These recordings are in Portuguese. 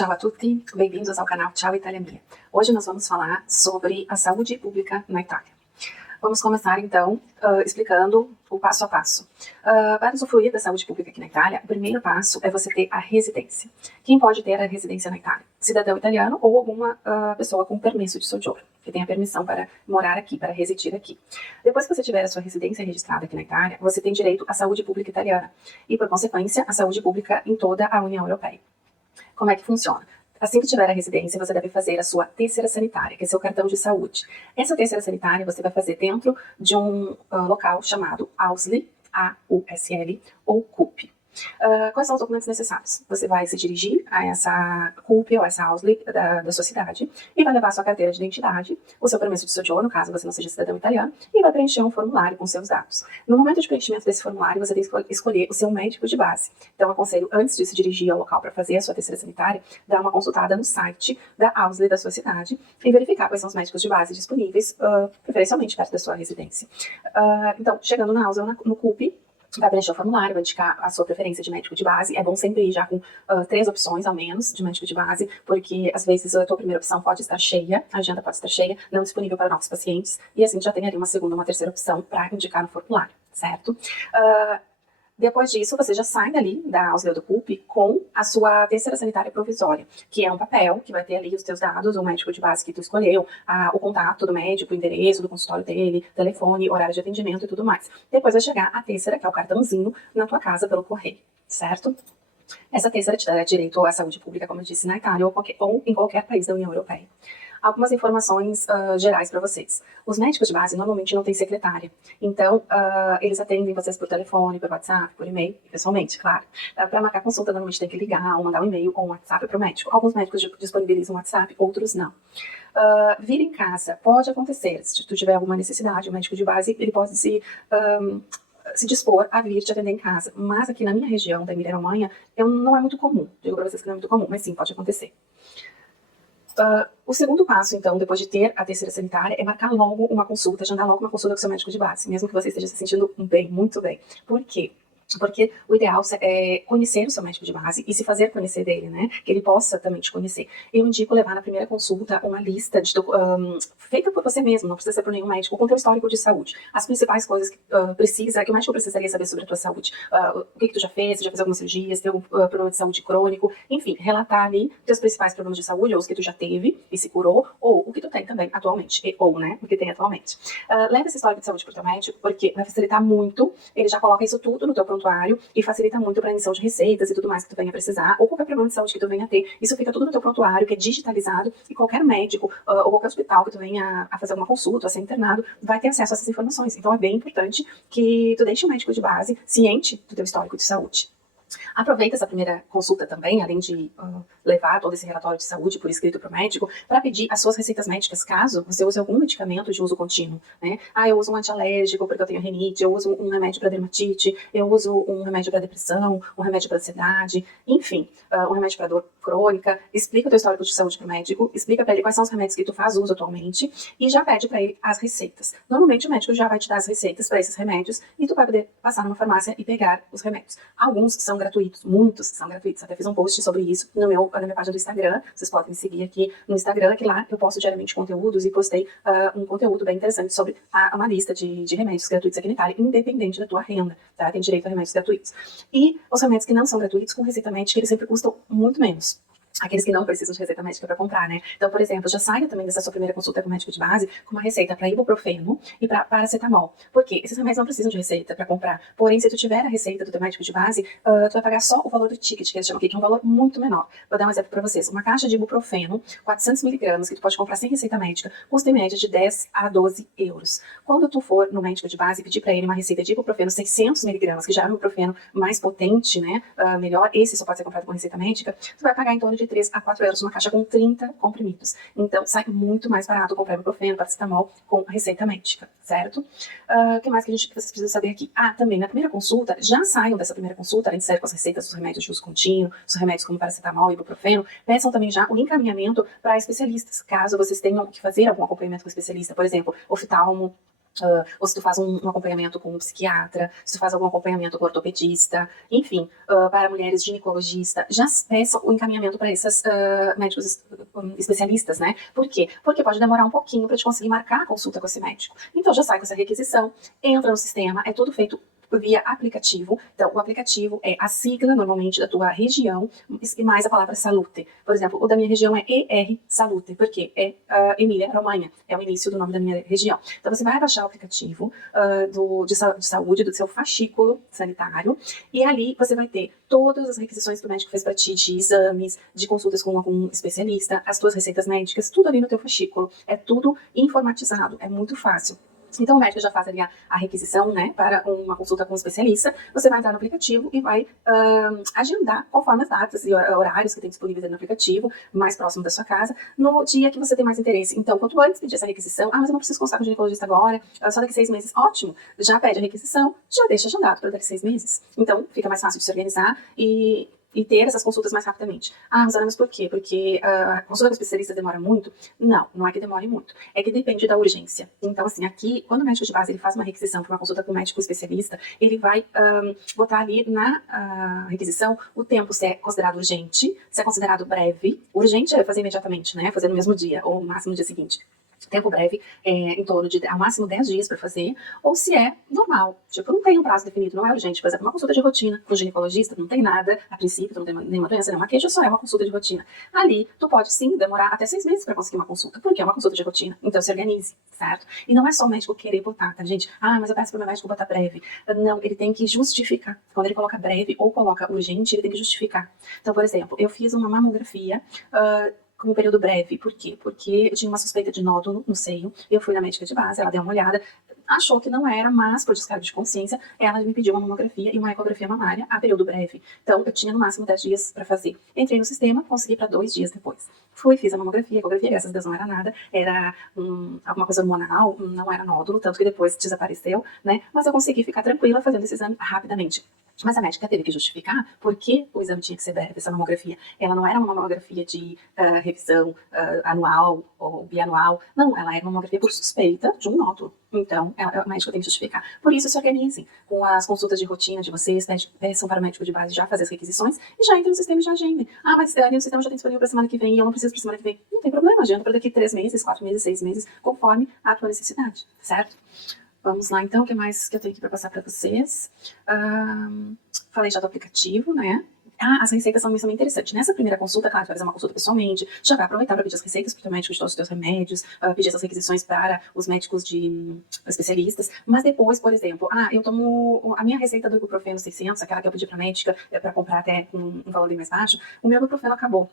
Ciao a tutti, bem-vindos ao canal Ciao Itália Mia. Hoje nós vamos falar sobre a saúde pública na Itália. Vamos começar então explicando o passo a passo. Para usufruir da saúde pública aqui na Itália, o primeiro passo é você ter a residência. Quem pode ter a residência na Itália? Cidadão italiano ou alguma pessoa com permesso de soggiorno, que tenha permissão para morar aqui, para residir aqui. Depois que você tiver a sua residência registrada aqui na Itália, você tem direito à saúde pública italiana e, por consequência, à saúde pública em toda a União Europeia. Como é que funciona? Assim que tiver a residência, você deve fazer a sua tessera sanitária, que é seu cartão de saúde. Essa tessera sanitária você vai fazer dentro de um local chamado AUSL, A-U-S-L, ou CUP. Quais são os documentos necessários? Você vai se dirigir a essa CUP ou essa AUSL da sua cidade e vai levar a sua carteira de identidade, o seu permesso de soggiorno, caso você não seja cidadão italiano, e vai preencher um formulário com seus dados. No momento de preenchimento desse formulário, você tem que escolher o seu médico de base. Então, eu aconselho, antes de se dirigir ao local para fazer a sua terceira sanitária, dar uma consultada no site da AUSL da sua cidade e verificar quais são os médicos de base disponíveis, preferencialmente perto da sua residência. Então, chegando na AUSL, no CUP, vai preencher o formulário, vai indicar a sua preferência de médico de base. É bom sempre ir já com 3 opções, ao menos, de médico de base, porque às vezes a tua primeira opção pode estar cheia, a agenda pode estar cheia, não disponível para novos pacientes, e assim já tem ali uma segunda, uma terceira opção para indicar no formulário, certo? Depois disso, você já sai dali da AUSL do CUP com a sua terceira sanitária provisória, que é um papel que vai ter ali os teus dados, o médico de base que tu escolheu, o contato do médico, o endereço do consultório dele, telefone, horário de atendimento e tudo mais. Depois vai chegar a tessera, que é o cartãozinho, na tua casa pelo correio, certo? Essa tessera te dá direito à saúde pública, como eu disse, na Itália ou em qualquer país da União Europeia. Algumas informações gerais para vocês. Os médicos de base normalmente não têm secretária, então eles atendem vocês por telefone, por WhatsApp, por e-mail, pessoalmente, claro. Para marcar consulta, normalmente tem que ligar ou mandar um e-mail ou um WhatsApp para o médico. Alguns médicos disponibilizam WhatsApp, outros não. Vir em casa pode acontecer, se tu tiver alguma necessidade, o médico de base ele pode se dispor a vir te atender em casa, mas aqui na minha região da Emília-Romanha não é muito comum, digo para vocês que não é muito comum, mas sim, pode acontecer. O segundo passo, então, depois de ter a terceira sanitária, é marcar logo uma consulta, agendar logo uma consulta com o seu médico de base, mesmo que você esteja se sentindo bem, muito bem. Por quê? Porque o ideal é conhecer o seu médico de base e se fazer conhecer dele, né? Que ele possa também te conhecer. Eu indico levar na primeira consulta uma lista feita por você mesmo, não precisa ser por nenhum médico, com teu histórico de saúde. As principais coisas que o médico precisaria saber sobre a tua saúde. O que tu já fez, se já fez algumas cirurgias, tem algum problema de saúde crônico, enfim, relatar ali teus principais problemas de saúde, ou os que tu já teve e se curou, ou o que tu tem também atualmente, né, o que tem atualmente. Leva esse histórico de saúde pro teu médico, porque vai facilitar muito, ele já coloca isso tudo no teu prontuário e facilita muito para a emissão de receitas e tudo mais que tu venha precisar, ou qualquer problema de saúde que tu venha ter. Isso fica tudo no teu prontuário, que é digitalizado, e qualquer médico ou qualquer hospital que tu venha a fazer alguma consulta, a ser internado, vai ter acesso a essas informações. Então é bem importante que tu deixe o médico de base ciente do teu histórico de saúde. Aproveita essa primeira consulta também, além de levar todo esse relatório de saúde por escrito para o médico, para pedir as suas receitas médicas, caso você use algum medicamento de uso contínuo, né? Eu uso um antialérgico porque eu tenho rinite, eu uso um remédio para dermatite, eu uso um remédio para depressão, um remédio para ansiedade, enfim, um remédio para dor crônica. Explica o teu histórico de saúde para o médico, explica para ele quais são os remédios que tu faz uso atualmente e já pede para ele as receitas. Normalmente o médico já vai te dar as receitas para esses remédios e tu vai poder passar numa farmácia e pegar os remédios. Alguns são gratuitos, muitos são gratuitos. Até fiz um post sobre isso na minha página do Instagram. Vocês podem me seguir aqui no Instagram, que lá eu posto diariamente conteúdos e postei um conteúdo bem interessante sobre uma lista de remédios gratuitos aqui na Itália, independente da tua renda, tá? Tem direito a remédios gratuitos. E os remédios que não são gratuitos, com receita médica, eles sempre custam muito menos. Aqueles que não precisam de receita médica para comprar, né? Então, por exemplo, já saia também dessa sua primeira consulta com o médico de base com uma receita para ibuprofeno e para paracetamol. Porque esses remédios não precisam de receita para comprar. Porém, se tu tiver a receita do teu médico de base, tu vai pagar só o valor do ticket, que eles chamam aqui, que é um valor muito menor. Vou dar um exemplo para vocês. Uma caixa de ibuprofeno, 400 miligramas, que tu pode comprar sem receita médica, custa em média de 10 a 12 euros. Quando tu for no médico de base e pedir para ele uma receita de ibuprofeno 600 miligramas, que já é um ibuprofeno mais potente, né? Melhor, esse só pode ser comprado com receita médica, tu vai pagar em torno de 3 a 4 euros uma caixa com 30 comprimidos. Então, sai muito mais barato comprar ibuprofeno, paracetamol com receita médica, certo? O que mais que vocês precisam saber aqui? Também, na primeira consulta, já saiam dessa primeira consulta, além de sair com as receitas dos remédios de uso contínuo, os remédios como paracetamol e ibuprofeno, peçam também já o encaminhamento para especialistas, caso vocês tenham que fazer algum acompanhamento com especialista, por exemplo, oftalmo, ou se tu faz um acompanhamento com um psiquiatra, se tu faz algum acompanhamento com ortopedista, enfim, para mulheres ginecologista, já peçam o encaminhamento para esses médicos especialistas, né? Por quê? Porque pode demorar um pouquinho para te conseguir marcar a consulta com esse médico. Então já sai com essa requisição, entra no sistema, é tudo feito via aplicativo. Então, o aplicativo é a sigla, normalmente, da tua região, e mais a palavra salute. Por exemplo, o da minha região é ER Salute, porque é Emília-Romanha, é o início do nome da minha região. Então, você vai baixar o aplicativo de saúde, do seu fascículo sanitário, e ali você vai ter todas as requisições que o médico fez para ti, de exames, de consultas com algum especialista, as tuas receitas médicas, tudo ali no teu fascículo. É tudo informatizado, é muito fácil. Então, o médico já faz ali a requisição, né, para uma consulta com um especialista. Você vai entrar no aplicativo e vai agendar conforme as datas e horários que tem disponíveis no aplicativo, mais próximo da sua casa, no dia que você tem mais interesse. Então, quanto antes pedir essa requisição, mas eu não preciso consultar com o ginecologista agora, só daqui 6 meses, ótimo. Já pede a requisição, já deixa agendado para daqui 6 meses. Então, fica mais fácil de se organizar e ter essas consultas mais rapidamente. Rosana, mas por quê? Porque a consulta com especialista demora muito? Não, não é que demore muito. É que depende da urgência. Então, assim, aqui, quando o médico de base ele faz uma requisição para uma consulta com um médico especialista, ele vai botar ali na requisição o tempo, se é considerado urgente, se é considerado breve. Urgente é fazer imediatamente, né? Fazer no mesmo dia, ou no máximo no dia seguinte. Tempo breve é em torno de ao máximo 10 dias para fazer, ou se é normal, tipo, não tem um prazo definido, não é urgente. Por exemplo, uma consulta de rotina com o ginecologista, não tem nada, a princípio, tu não tem nenhuma doença, nenhuma queixa, só é uma consulta de rotina. Ali, tu pode sim demorar até 6 meses para conseguir uma consulta, porque é uma consulta de rotina. Então, se organize, certo? E não é só o médico querer botar, tá, gente? Mas eu peço pro meu médico botar breve. Não, ele tem que justificar. Quando ele coloca breve ou coloca urgente, ele tem que justificar. Então, por exemplo, eu fiz uma mamografia com um período breve. Por quê? Porque eu tinha uma suspeita de nódulo no seio, eu fui na médica de base, ela deu uma olhada, achou que não era, mas por descargo de consciência, ela me pediu uma mamografia e uma ecografia mamária a período breve. Então, eu tinha no máximo 10 dias para fazer. Entrei no sistema, consegui para 2 dias depois. Fui, fiz a mamografia, a ecografia, graças a Deus não era nada, era alguma coisa hormonal, não era nódulo, tanto que depois desapareceu, né? Mas eu consegui ficar tranquila fazendo esse exame rapidamente. Mas a médica teve que justificar por que o exame tinha que ser breve, essa mamografia. Ela não era uma mamografia de revisão anual ou bianual. Não, ela era uma mamografia por suspeita de um nódulo. Então, a médica tem que justificar. Por isso, se organizem com as consultas de rotina de vocês, peçam para o médico de base já fazer as requisições e já entrem no sistema e já agendem. Mas ali no sistema já tem disponível para semana que vem e eu não preciso para semana que vem. Não tem problema, agenda para daqui 3 meses, 4 meses, 6 meses, conforme a tua necessidade, certo? Vamos lá, então, o que mais que eu tenho aqui para passar para vocês? Falei já do aplicativo, né? As receitas são também interessantes. Nessa primeira consulta, claro, tu vai fazer uma consulta pessoalmente, já vai aproveitar para pedir as receitas para o teu médico de todos os teus remédios, pedir essas requisições para os médicos de especialistas, mas depois, por exemplo, eu tomo a minha receita do ibuprofeno 600, aquela que eu pedi para a médica para comprar até com um valor bem mais baixo, o meu ibuprofeno acabou.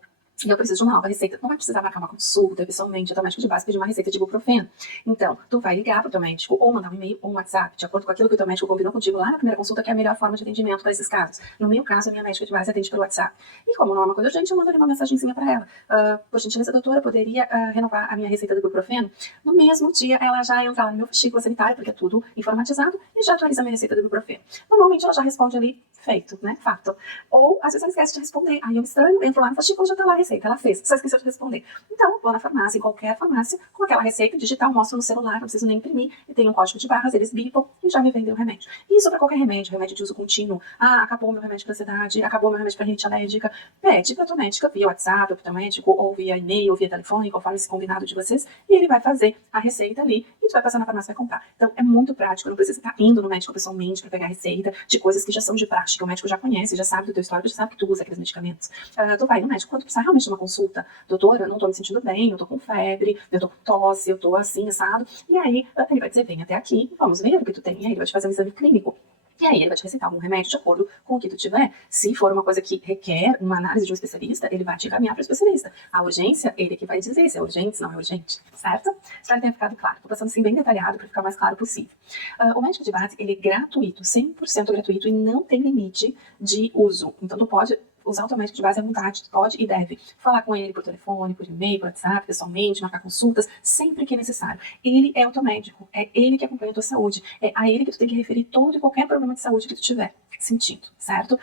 E eu preciso de uma nova receita. Não vai precisar marcar uma consulta pessoalmente, o teu médico de base pedir uma receita de ibuprofeno. Então, tu vai ligar pro teu médico, ou mandar um e-mail, ou um WhatsApp, de acordo com aquilo que o teu médico combinou contigo lá na primeira consulta, que é a melhor forma de atendimento para esses casos. No meu caso, a minha médica de base atende pelo WhatsApp. E como não é uma coisa urgente, eu mando ali uma mensagenzinha para ela. Por gentileza, doutora, poderia renovar a minha receita do ibuprofeno? No mesmo dia, ela já entra lá no meu fascículo sanitário, porque é tudo informatizado, e já atualiza a minha receita do ibuprofeno. Normalmente, ela já responde ali, feito, né? Fato. Ou, às vezes, ela esquece de responder. Aí eu estranho, entro lá no fascículo, já tá lá a receita. Ela fez, só esqueceu de responder. Então, vou na farmácia, em qualquer farmácia, com aquela receita digital, mostro no celular, não preciso nem imprimir, e tem um código de barras, eles bipam e já me vendem o remédio. Isso para qualquer remédio de uso contínuo. Acabou meu remédio para ansiedade, acabou meu remédio para rinite alérgica. Pede para tua médica via WhatsApp, ou pro teu médico, ou via e-mail, ou via telefone, conforme esse combinado de vocês, e ele vai fazer a receita ali, e tu vai passar na farmácia e vai comprar. Então, é muito prático, não precisa estar indo no médico pessoalmente para pegar a receita de coisas que já são de prática, o médico já conhece, já sabe do teu histórico, já sabe que tu usa aqueles medicamentos. Tu vai no médico quando tu precisar realmente de uma consulta. Doutora, eu não tô me sentindo bem, eu tô com febre, eu tô com tosse, eu tô assim, assado. E aí, ele vai dizer, vem até aqui, vamos ver o que tu tem. E aí, ele vai te fazer um exame clínico. E aí ele vai te receitar algum remédio de acordo com o que tu tiver. Se for uma coisa que requer uma análise de um especialista, ele vai te encaminhar para o especialista. A urgência, ele que vai dizer se é urgente, se não é urgente, certo? Espero que tenha ficado claro. Estou passando assim bem detalhado para ficar o mais claro possível. O médico de base, ele é gratuito, 100% gratuito e não tem limite de uso. Então tu pode usar o teu médico de base à vontade, pode e deve falar com ele por telefone, por e-mail, por WhatsApp, pessoalmente, marcar consultas, sempre que é necessário. Ele é o teu médico, é ele que acompanha a tua saúde, é a ele que tu tem que referir todo e qualquer problema de saúde que tu tiver sentindo, certo?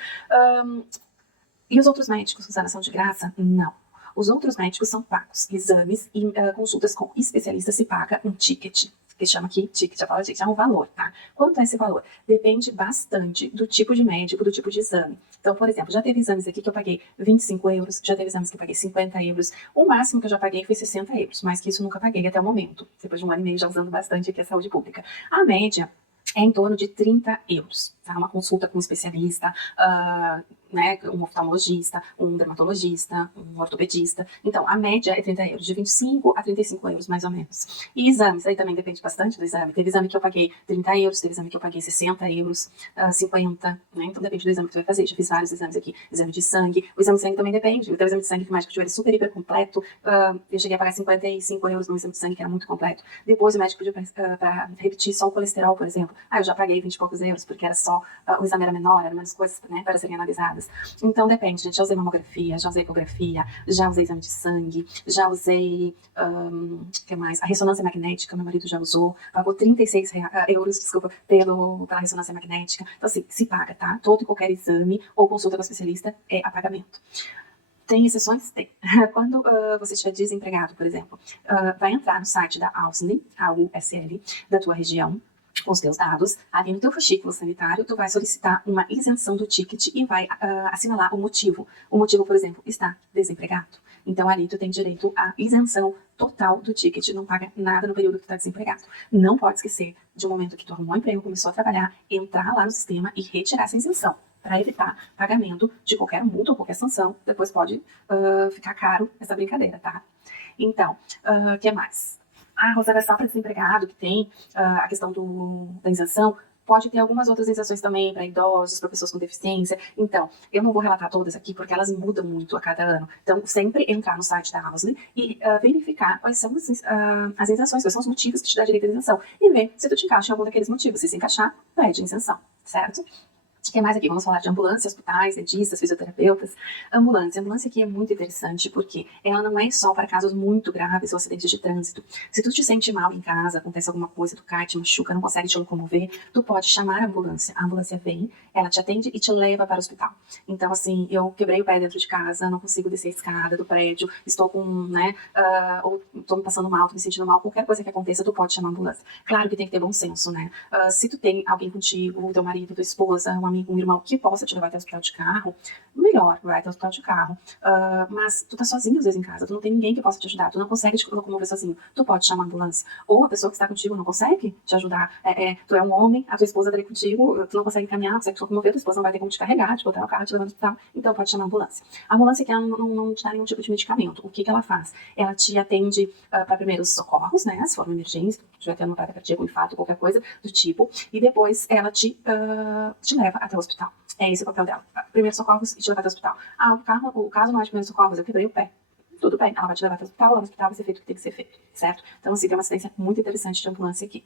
E os outros médicos, Susana, são de graça? Não. Os outros médicos são pagos. Exames e consultas com especialistas se paga um ticket. que chama aqui ticket, a palavra ticket é um valor, tá? Quanto é esse valor? Depende bastante do tipo de médico, do tipo de exame. Então, por exemplo, já teve exames aqui que eu paguei 25 euros, já teve exames que eu paguei 50 euros, o máximo que eu já paguei foi 60 euros, mais que isso eu nunca paguei até o momento, depois de 1 ano e meio já usando bastante aqui a saúde pública. A média é em torno de 30 euros, tá? Uma consulta com um especialista, né, um oftalmologista, um dermatologista, um ortopedista. Então, a média é 30 euros, de 25 a 35 euros, mais ou menos. E exames, aí também depende bastante do exame. Teve exame que eu paguei 30 euros, teve exame que eu paguei 60 euros, 50, né? Então, depende do exame que tu vai fazer. Já fiz vários exames aqui. Exame de sangue. O exame de sangue também depende. O teu exame de sangue que o médico te é super, hiper completo. Eu cheguei a pagar 55 euros no exame de sangue, que era muito completo. Depois, o médico pediu para repetir só o colesterol, por exemplo. Eu já paguei 20 e poucos euros, porque era só, o exame era menor, eram menos coisas, né, para serem analisadas. Então, depende, gente. Já usei mamografia, já usei ecografia, já usei exame de sangue, já usei, que mais? A ressonância magnética, meu marido já usou, pagou 36 euros, desculpa, pela ressonância magnética. Então, assim, se paga, tá? Todo e qualquer exame ou consulta com especialista é a pagamento. Tem exceções? Tem. Quando você estiver desempregado, por exemplo, vai entrar no site da AUSL, AUSL, da tua região, com os teus dados, ali no teu fascículo sanitário, tu vai solicitar uma isenção do ticket e vai assinalar o motivo. O motivo, por exemplo, está desempregado. Então, ali tu tem direito à isenção total do ticket, não paga nada no período que tu está desempregado. Não pode esquecer de um momento que tu arrumou um emprego, começou a trabalhar, entrar lá no sistema e retirar essa isenção, para evitar pagamento de qualquer multa ou qualquer sanção. Depois pode ficar caro essa brincadeira, tá? Então, o que mais? A reservação para desempregado, que tem a questão da isenção, pode ter algumas outras isenções também para idosos, para pessoas com deficiência. Então, eu não vou relatar todas aqui porque elas mudam muito a cada ano. Então, sempre entrar no site da AUSL e verificar quais são as isenções, quais são os motivos que te dá direito à isenção. E ver se tu te encaixa em algum daqueles motivos. Se encaixar, pede isenção, certo? O que mais aqui? Vamos falar de ambulância, hospitais, dentistas, fisioterapeutas. Ambulância. Ambulância aqui é muito interessante porque ela não é só para casos muito graves ou acidentes de trânsito. Se tu te sente mal em casa, acontece alguma coisa, tu cai, te machuca, não consegue te locomover, tu pode chamar a ambulância. A ambulância vem, ela te atende e te leva para o hospital. Então, assim, eu quebrei o pé dentro de casa, não consigo descer a escada do prédio, estou com, né, ou estou me passando mal, estou me sentindo mal, qualquer coisa que aconteça, tu pode chamar a ambulância. Claro que tem que ter bom senso, né? Se tu tem alguém contigo, teu marido, tua esposa, um amigo, um irmão que possa te levar até o hospital de carro, melhor, vai até o hospital de carro. Mas tu tá sozinho às vezes em casa, tu não tem ninguém que possa te ajudar, tu não consegue te locomover sozinho, tu pode chamar a ambulância. Ou a pessoa que está contigo não consegue te ajudar, tu é um homem, a tua esposa tá ali contigo, tu não consegue caminhar, não consegue te locomover, tua esposa não vai ter como te carregar, te botar no carro, te levar no hospital, então pode chamar a ambulância. A ambulância aqui ela não te dá nenhum tipo de medicamento. O que ela faz? Ela te atende para primeiros socorros, né, se for uma emergência, se tiver tendo um ataque cardíaco, um infarto, qualquer coisa do tipo, e depois ela te leva até o hospital. É esse o papel dela. Primeiro socorros e te levar até o hospital. O caso não é de primeiro socorros, eu quebrei o pé. Tudo bem, ela vai te levar até o hospital, lá no hospital vai ser feito o que tem que ser feito, certo? Então, assim, tem uma assistência muito interessante de ambulância aqui.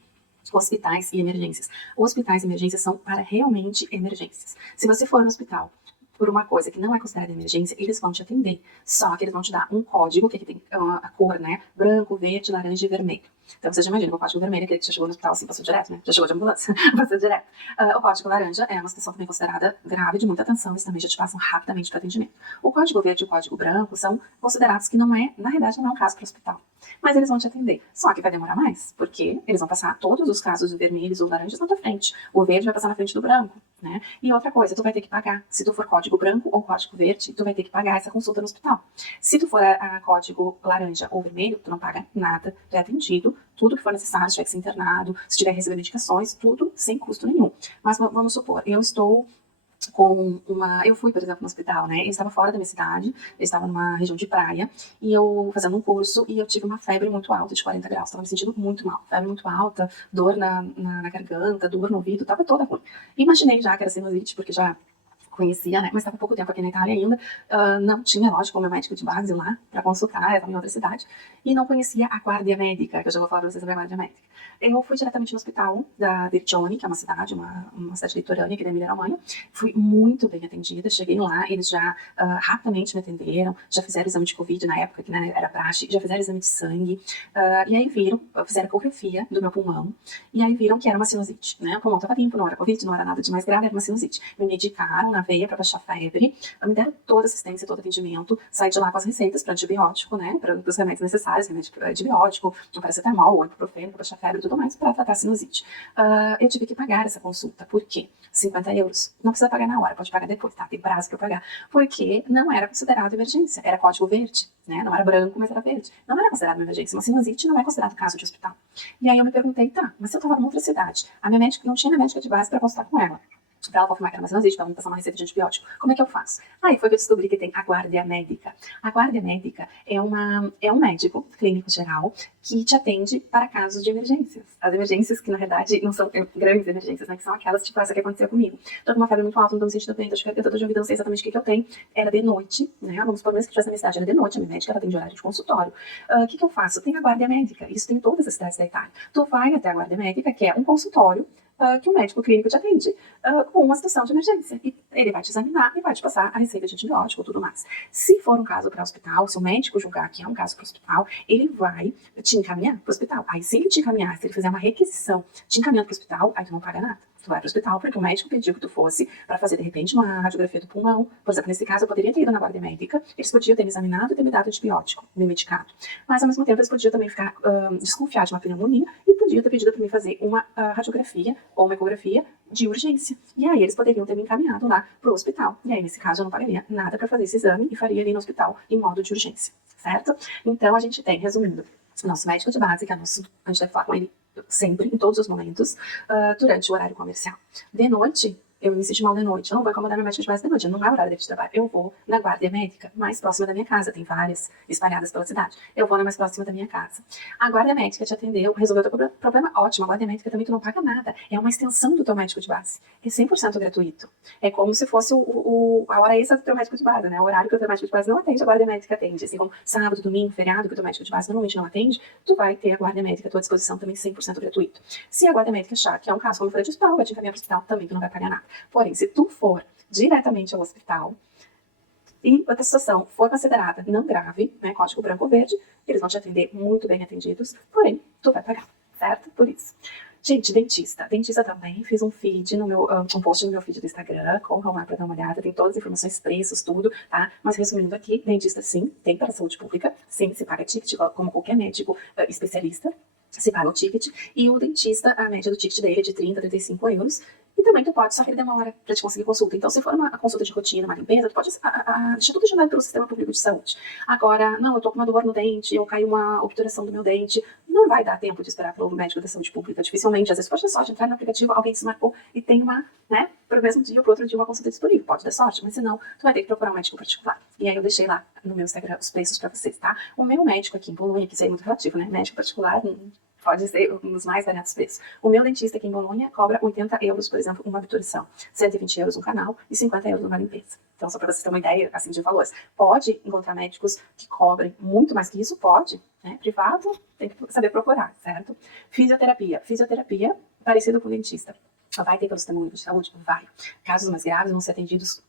Hospitais e emergências. Hospitais e emergências são para realmente emergências. Se você for no hospital por uma coisa que não é considerada emergência, eles vão te atender. Só que eles vão te dar um código, que aqui tem a cor, né? Branco, verde, laranja e vermelho. Então, você já imagina, o código vermelho, aquele que já chegou no hospital, assim, passou direto, né? Já chegou de ambulância, passou direto. O código laranja é uma situação também considerada grave, de muita atenção, eles também já te passam rapidamente para atendimento. O código verde e o código branco são considerados que não é, na realidade, não é um caso para o hospital. Mas eles vão te atender. Só que vai demorar mais, porque eles vão passar todos os casos vermelhos ou laranjas na tua frente. O verde vai passar na frente do branco, né? E outra coisa, tu vai ter que pagar. Se tu for código branco ou código verde, tu vai ter que pagar essa consulta no hospital. Se tu for a código laranja ou vermelho, tu não paga nada, já é atendido, tudo que for necessário, se tiver que ser internado, se tiver que receber medicações, tudo sem custo nenhum. Mas vamos supor, eu fui, por exemplo, no hospital, né? Eu estava fora da minha cidade, eu estava numa região de praia, e eu fazendo um curso, e eu tive uma febre muito alta, de 40 graus, estava me sentindo muito mal, febre muito alta, dor na garganta, dor no ouvido, estava toda ruim. Imaginei já que era sinusite, porque já conhecia, né, mas estava há pouco tempo aqui na Itália ainda, não tinha, lógico, o meu médico de base lá para consultar, estava em outra cidade, e não conhecia a guarda médica, que eu já vou falar para vocês sobre a guarda médica. Eu fui diretamente no hospital da Vercione, que é uma cidade litorânea aqui da Emília-Romanha, fui muito bem atendida, cheguei lá, eles já rapidamente me atenderam, já fizeram exame de Covid na época, que né, era praxe, já fizeram exame de sangue, e aí fizeram ecografia do meu pulmão, e aí viram que era uma sinusite, né, o pulmão estava limpo, não era Covid, não era nada de mais grave, era uma sinusite. Me medicaram na veia para baixar febre, me deram toda assistência, todo atendimento, saí de lá com as receitas para antibiótico, né, para os remédios necessários, remédio antibiótico, paracetamol, ibuprofeno para baixar febre e tudo mais, para tratar a sinusite. Eu tive que pagar essa consulta, por quê? 50 euros. Não precisa pagar na hora, pode pagar depois, tá? Tem prazo para pagar. Porque não era considerado emergência, era código verde, né? Não era branco, mas era verde. Não era considerado uma emergência, uma sinusite não é considerado caso de hospital. E aí eu me perguntei, tá, mas se eu tava numa outra cidade, a minha médica não tinha minha médica de base para consultar com ela, para ela confirmar que era uma sinusite, para ela me passar uma receita de antibiótico, como é que eu faço? Aí foi que eu descobri que tem a guarda médica. A guarda médica é um médico clínico geral que te atende para casos de emergências. As emergências que, na verdade, não são grandes emergências, né? Que são aquelas, tipo essa que aconteceu comigo. Tô com uma febre muito alta, não tô me sentindo bem, eu tô de ouvido, não sei exatamente o que eu tenho. Era de noite, né? Vamos supor mesmo que tivesse na minha cidade, era de noite, a minha médica, ela tem de horário de consultório. O que eu faço? Tem a guarda médica, isso tem em todas as cidades da Itália. Tu vai até a guarda médica, que é um consultório, que o médico clínico te atende com uma situação de emergência. E ele vai te examinar e vai te passar a receita de antibiótico e tudo mais. Se for um caso para hospital, se o médico julgar que é um caso para hospital, ele vai te encaminhar para o hospital. Aí se ele te encaminhar, se ele fizer uma requisição te encaminhando para o hospital, aí tu não paga nada. Tu vai para o hospital porque o médico pediu que tu fosse para fazer, de repente, uma radiografia do pulmão. Por exemplo, nesse caso, eu poderia ter ido na guarda médica, eles podiam ter me examinado e ter me dado antibiótico, me medicado. Mas, ao mesmo tempo, eles podiam também ficar desconfiados de uma pneumonia e podiam ter pedido para mim fazer uma radiografia ou uma ecografia de urgência. E aí eles poderiam ter me encaminhado lá para o hospital. E aí, nesse caso, eu não pagaria nada para fazer esse exame e faria ali no hospital em modo de urgência, certo? Então, a gente tem, resumindo, nosso médico de base, que é nosso, a gente deve falar com ele sempre, em todos os momentos, durante o horário comercial. De noite, eu me sinto mal de noite, eu não vou incomodar meu médico de base de noite, não é horário de trabalho. Eu vou na guarda médica mais próxima da minha casa, tem várias espalhadas pela cidade. Eu vou na mais próxima da minha casa. A guarda médica te atendeu, resolveu o teu problema, ótimo. A guarda médica também tu não paga nada, é uma extensão do teu médico de base. É 100% gratuito. É como se fosse a hora extra do teu médico de base, né? O horário que o teu médico de base não atende, a guarda médica atende. Assim como sábado, domingo, feriado, que o teu médico de base normalmente não atende, tu vai ter a guarda médica à tua disposição também 100% gratuito. Se a guarda médica achar que é um caso, como eu falei, de hospital, vai te encaminhar para o hospital, também tu não vai pagar nada. Porém, se tu for diretamente ao hospital e a situação for considerada não grave, né, código branco ou verde, eles vão te atender muito bem atendidos, porém, tu vai pagar, certo? Por isso. Gente, dentista. Dentista também, fiz um feed no meu, um post no meu feed do Instagram, corram lá pra dar uma olhada, tem todas as informações, preços, tudo, tá? Mas resumindo aqui, dentista sim, tem para a saúde pública, sim, se paga ticket, como qualquer médico especialista, se paga o ticket, e o dentista, a média do ticket dele é de 30 a 35 euros, e também tu pode, só que ele demora pra te conseguir consulta. Então, se for uma consulta de rotina, uma limpeza, tu pode deixar tudo agendado pelo sistema público de saúde. Agora, não, eu tô com uma dor no dente, eu caiu uma obturação do meu dente, não vai dar tempo de esperar pelo médico da saúde pública, dificilmente. Às vezes pode dar sorte, entrar no aplicativo, alguém se marcou e tem uma, né, pro mesmo dia ou pro outro dia uma consulta disponível. Pode dar sorte, mas se não, tu vai ter que procurar um médico particular. E aí eu deixei lá no meu Instagram os preços pra vocês, tá? O meu médico aqui em Bolonha, que isso aí é muito relativo, né? Médico particular, pode ser um dos mais baratos preços. O meu dentista aqui em Bolonha cobra 80 euros, por exemplo, uma obturação, 120 euros um canal e 50 euros uma limpeza. Então, só para vocês terem uma ideia, assim, de valores. Pode encontrar médicos que cobrem muito mais que isso? Pode, né? Privado, tem que saber procurar, certo? Fisioterapia. Fisioterapia, parecido com dentista. Vai ter pelo sistema único de saúde? Vai. Casos mais graves vão ser atendidos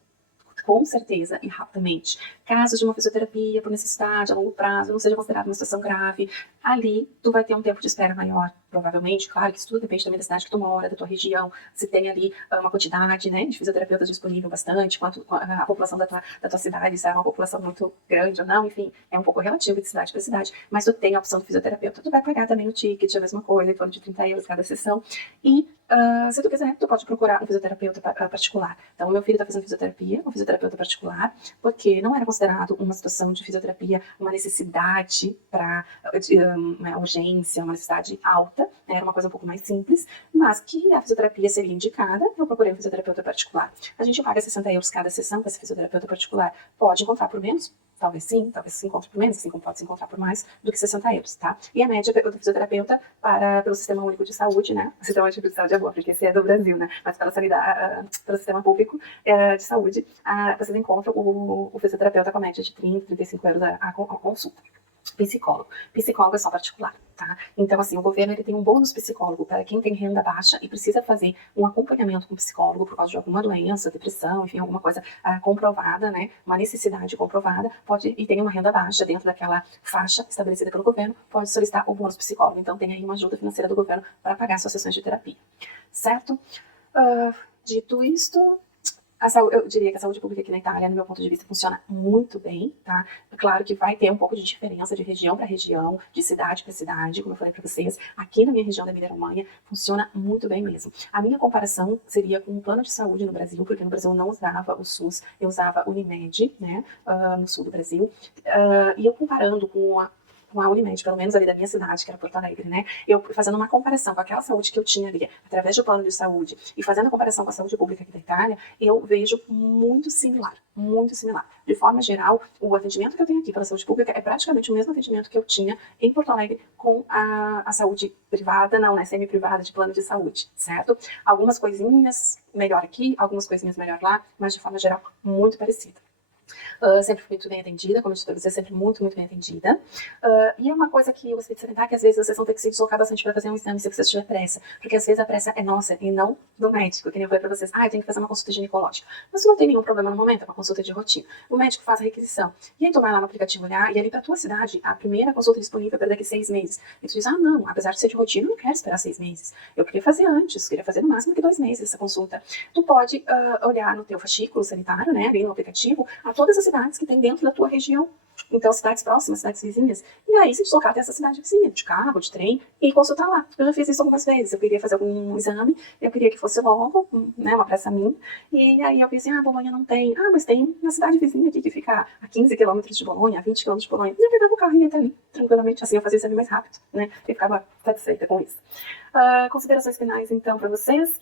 com certeza e rapidamente. Casos de uma fisioterapia por necessidade a longo prazo, não seja considerado uma situação grave, ali tu vai ter um tempo de espera maior, provavelmente. Claro que isso tudo depende também da cidade que tu mora, da tua região, se tem ali uma quantidade, né, de fisioterapeutas disponível bastante, quanto a população da tua cidade, se é uma população muito grande ou não, enfim, é um pouco relativo de cidade para cidade, mas tu tem a opção do fisioterapeuta, tu vai pagar também o ticket, a mesma coisa, em torno de 30 euros cada sessão, e se tu quiser, tu pode procurar um fisioterapeuta particular. Então, o meu filho está fazendo fisioterapia, um fisioterapeuta particular, porque não era considerado uma situação de fisioterapia, uma necessidade para uma urgência, uma necessidade alta, né? Era uma coisa um pouco mais simples, mas que a fisioterapia seria indicada, eu procurei um fisioterapeuta particular. A gente paga 60 euros cada sessão para esse fisioterapeuta particular. Pode encontrar por menos? Talvez sim, talvez se encontre por menos, assim como pode se encontrar por mais do que 60 euros, tá? E a média do fisioterapeuta pelo Sistema Único de Saúde, né? O Sistema Único de Saúde é bom, porque esse é do Brasil, né? Mas pela sanidade, pelo Sistema Público de Saúde, vocês encontram o fisioterapeuta com a média de 30, 35 euros a consulta. Psicólogo. Psicólogo é só particular, tá? Então, assim, o governo ele tem um bônus psicólogo para quem tem renda baixa e precisa fazer um acompanhamento com psicólogo por causa de alguma doença, depressão, enfim, alguma coisa comprovada, né? Uma necessidade comprovada, e tem uma renda baixa dentro daquela faixa estabelecida pelo governo, pode solicitar o bônus psicólogo. Então, tem aí uma ajuda financeira do governo para pagar suas sessões de terapia, certo? Dito isto, Eu diria que a saúde pública aqui na Itália, no meu ponto de vista, funciona muito bem, tá? É claro que vai ter um pouco de diferença de região para região, de cidade para cidade, como eu falei para vocês. Aqui na minha região da Emília-Romanha, funciona muito bem mesmo. A minha comparação seria com um plano de saúde no Brasil, porque no Brasil eu não usava o SUS, eu usava o Unimed, né, no sul do Brasil. E eu comparando com a Unimed, pelo menos ali da minha cidade, que era Porto Alegre, né? Eu fazendo uma comparação com aquela saúde que eu tinha ali, através do plano de saúde, e fazendo a comparação com a saúde pública aqui da Itália, eu vejo muito similar, muito similar. De forma geral, o atendimento que eu tenho aqui pela saúde pública é praticamente o mesmo atendimento que eu tinha em Porto Alegre com a saúde privada, não, né, semi-privada de plano de saúde, certo? Algumas coisinhas melhor aqui, algumas coisinhas melhor lá, mas de forma geral, muito parecida. Sempre fui muito bem atendida, como eu disse pra você, sempre muito, muito bem atendida. E é uma coisa que eu gostaria de salientar, que às vezes vocês vão ter que se deslocar bastante para fazer um exame se vocês tiver pressa, porque às vezes a pressa é nossa e não do médico, que nem eu falei pra vocês, eu tenho que fazer uma consulta ginecológica. Mas não tem nenhum problema no momento, é uma consulta de rotina. O médico faz a requisição, e aí tu vai lá no aplicativo olhar, e ali pra tua cidade, a primeira consulta disponível é para daqui 6 meses. E tu diz, não, apesar de ser de rotina, eu não quero esperar 6 meses. Eu queria fazer antes, queria fazer no máximo que 2 meses essa consulta. Tu pode olhar no teu fascículo sanitário, né, ali no aplicativo, a todas as cidades que tem dentro da tua região. Então, cidades próximas, cidades vizinhas. E aí, se deslocar até essa cidade vizinha, de carro, de trem, e consultar lá. Eu já fiz isso algumas vezes. Eu queria fazer algum exame, eu queria que fosse logo, né, uma pressa minha. E aí eu pensei, Bolonha não tem. Mas tem na cidade vizinha aqui, que fica a 15 quilômetros de Bolonha, a 20 quilômetros de Bolonha. E eu pegava o carro e ia até ali, tranquilamente. Assim, eu fazia o exame mais rápido, né? E ficava satisfeita com isso. Considerações finais, então, para vocês.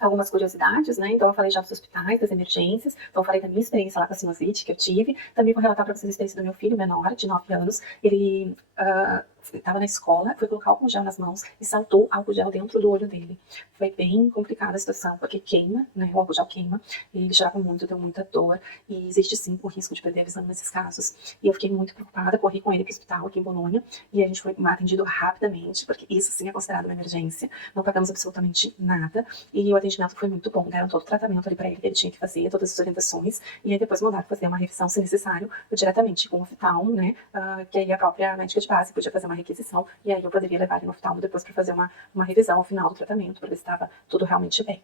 Algumas curiosidades, né? Então eu falei já dos hospitais, das emergências, então eu falei da minha experiência lá com a sinusite que eu tive, também vou relatar para vocês a experiência do meu filho menor, de 9 anos, ele estava na escola, foi colocar álcool gel nas mãos e saltou álcool gel dentro do olho dele. Foi bem complicada a situação, porque queima, né? O álcool gel queima, e ele chorava muito, deu muita dor, e existe sim o risco de perder a visão nesses casos. E eu fiquei muito preocupada, corri com ele para o hospital aqui em Bolonha, e a gente foi atendido rapidamente, porque isso sim é considerado uma emergência, não pagamos absolutamente nada, e o atendimento foi muito bom, deram todo o tratamento ali para ele que ele tinha que fazer, todas as orientações, e aí depois mandaram fazer uma revisão, se necessário, diretamente com o oftalmo, né, que aí a própria médica de base podia fazer uma requisição, e aí eu poderia levar ele no oftalmo depois para fazer uma revisão ao final do tratamento, para ver se estava tudo realmente bem.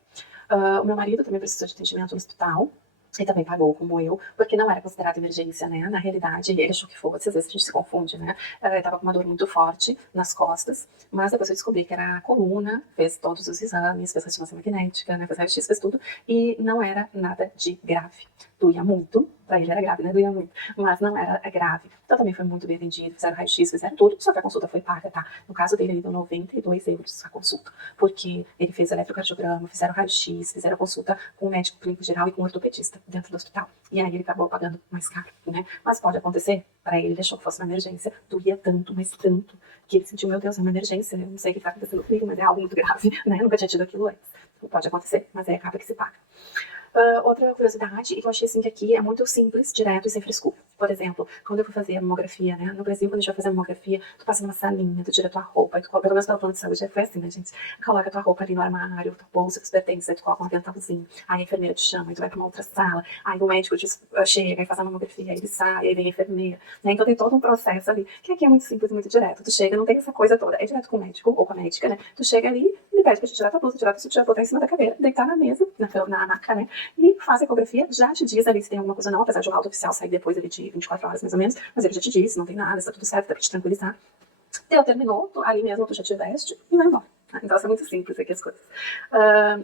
O meu marido também precisou de atendimento no hospital, e também pagou, como eu, porque não era considerado emergência, né? Na realidade, ele achou que fosse, às vezes a gente se confunde, né? Ele tava com uma dor muito forte nas costas, mas depois eu descobri que era a coluna, fez todos os exames, fez ressonância magnética, né? Fez raio-x, fez tudo, e não era nada de grave. Doía muito, pra ele era grave, né? Doía muito, mas não era grave. Então também foi muito bem atendido, fizeram raio-x, fizeram tudo, só que a consulta foi paga, tá? No caso dele, ele deu 92 euros a consulta, porque ele fez eletrocardiograma, fizeram raio-x, fizeram consulta com o médico clínico geral e com o ortopedista dentro do hospital. E aí ele acabou pagando mais caro, né? Mas pode acontecer, para ele, ele achou que fosse uma emergência, doía tanto, mas tanto, que ele sentiu, meu Deus, é uma emergência, eu não sei o que está acontecendo comigo, mas é algo muito grave, né? Nunca tinha tido aquilo antes. Pode acontecer, mas aí acaba que se paga. Outra curiosidade, e que eu achei assim que aqui é muito simples, direto e sem frescura. Por exemplo, quando eu fui fazer a mamografia, né? No Brasil, quando a gente vai fazer a mamografia, tu passa numa salinha, tu tira tua roupa, tu coloca, pelo menos pelo plano de saúde, já foi assim, né, gente? Coloca tua roupa ali no armário, tua bolsa, teus pertences, aí tu coloca um aventalzinho, aí a enfermeira te chama, aí tu vai pra uma outra sala, aí o médico chega e faz a mamografia, aí ele sai, aí vem a enfermeira, né? Então tem todo um processo ali, que aqui é muito simples e muito direto. Tu chega, não tem essa coisa toda, é direto com o médico ou com a médica, né? Tu chega ali, ele pede pra te tirar tua blusa, tirar tua sutiã, botar em cima da cadeira, deitar na mesa, na maca, né? E faz a ecografia, já te diz ali se tem alguma coisa não, apesar de o laudo oficial sair depois ali de 24 horas mais ou menos, mas ele já te disse, não tem nada, está tudo certo, dá pra te tranquilizar. Terminou, ali mesmo tu já te veste e vai embora. Então, é muito simples aqui as coisas.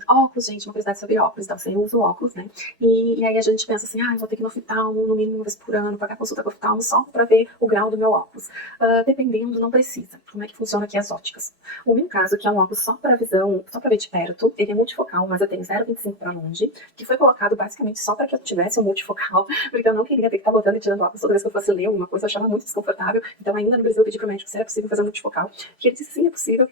Óculos, gente, uma curiosidade sobre óculos. Então, você usa óculos, né? E aí a gente pensa assim, eu vou ter que ir no oftalmo, no mínimo uma vez por ano, pagar consulta com o oftalmo só para ver o grau do meu óculos. Dependendo, não precisa. Como é que funciona aqui as óticas? O meu caso, que é um óculos só para visão, só para ver de perto, ele é multifocal, mas eu tenho 0,25 para longe, que foi colocado basicamente só para que eu tivesse um multifocal, porque eu não queria ter que estar botando e tirando óculos toda vez que eu fosse ler alguma coisa, eu achava muito desconfortável. Então, ainda no Brasil, eu pedi pro médico se era possível fazer um multifocal, que ele disse sim, é possível.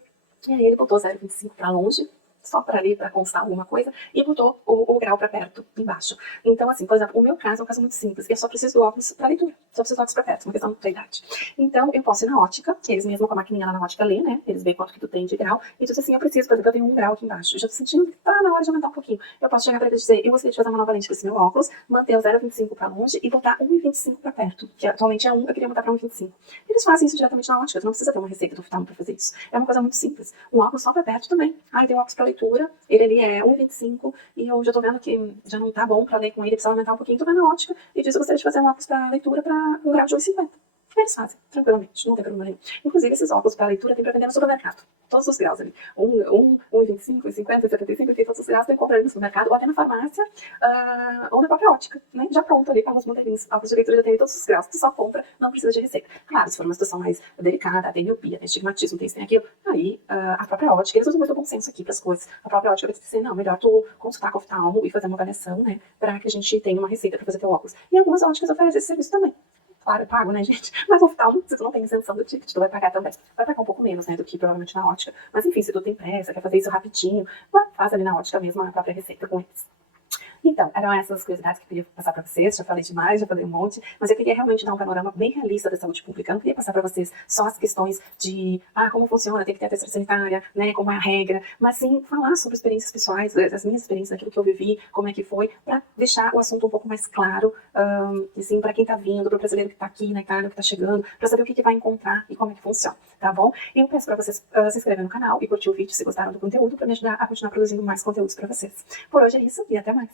E aí ele botou 0,25 para longe, só para ali, para constar alguma coisa, e botou o grau para perto, embaixo. Então, assim, por exemplo, o meu caso é um caso muito simples, eu só preciso do óculos para leitura, só preciso do óculos para perto, uma questão da idade. Então, eu posso ir na ótica, eles mesmo com a maquininha lá na ótica lê, né, eles veem quanto que tu tem de grau, e tu diz assim, eu preciso, por exemplo, eu tenho 1 grau aqui embaixo, eu já tô sentindo que tá na hora de aumentar um pouquinho. Eu posso chegar para ele e dizer, eu gostaria de fazer uma nova lente com esse meu óculos, manter o 0,25 para longe e botar 1,25 para perto, que atualmente é 1, eu queria botar para 1,25. Eles fazem isso diretamente na ótica, tu não precisa ter uma receita do oftalmo para fazer isso. É uma coisa muito simples. Um óculos só para perto também. Tem um óculos para leitura. leitura, ele ali é 1,25 e eu já tô vendo que já não tá bom pra ler com ele, precisa aumentar um pouquinho, tô vendo a ótica e diz que eu gostaria de fazer um óculos pra leitura pra um grau de 1,50. Eles fazem, tranquilamente, não tem problema nenhum. Inclusive, esses óculos para leitura tem para vender no supermercado. Todos os graus ali. 1,25, 1,50, 1,75, tem todos os graus, tem compra ali no supermercado, ou até na farmácia, ou na própria ótica, né? Já pronto ali, com alguns modelinhos. Óculos de leitura já tem todos os graus, tu só compra, não precisa de receita. Claro, se for uma situação mais delicada, tem miopia, tem estigmatismo, tem isso, tem aquilo, aí a própria ótica, eles usam muito bom senso aqui para as coisas. A própria ótica vai te dizer, não, melhor tu consultar com o oftalmo e fazer uma avaliação, né? Para que a gente tenha uma receita para fazer teu óculos. E algumas óticas oferecem esse serviço também. Claro, é pago, né, gente? Mas no oftalmo, se tu não tem isenção do ticket, tu vai pagar também. Vai pagar um pouco menos, né, do que provavelmente na ótica. Mas enfim, se tu tem pressa, quer fazer isso rapidinho, faz ali na ótica mesmo a própria receita com eles. Então, eram essas curiosidades que eu queria passar para vocês. Já falei demais, já falei um monte, mas eu queria realmente dar um panorama bem realista da saúde pública. Eu não queria passar para vocês só as questões de como funciona, tem que ter a testa sanitária, né, como é a regra, mas sim falar sobre experiências pessoais, as minhas experiências, aquilo que eu vivi, como é que foi, para deixar o assunto um pouco mais claro, assim, para quem está vindo, para o brasileiro que está aqui na Itália, que está chegando, para saber o que vai encontrar e como é que funciona, tá bom? E eu peço para vocês se inscreverem no canal e curtir o vídeo se gostaram do conteúdo, para me ajudar a continuar produzindo mais conteúdos para vocês. Por hoje é isso e até mais.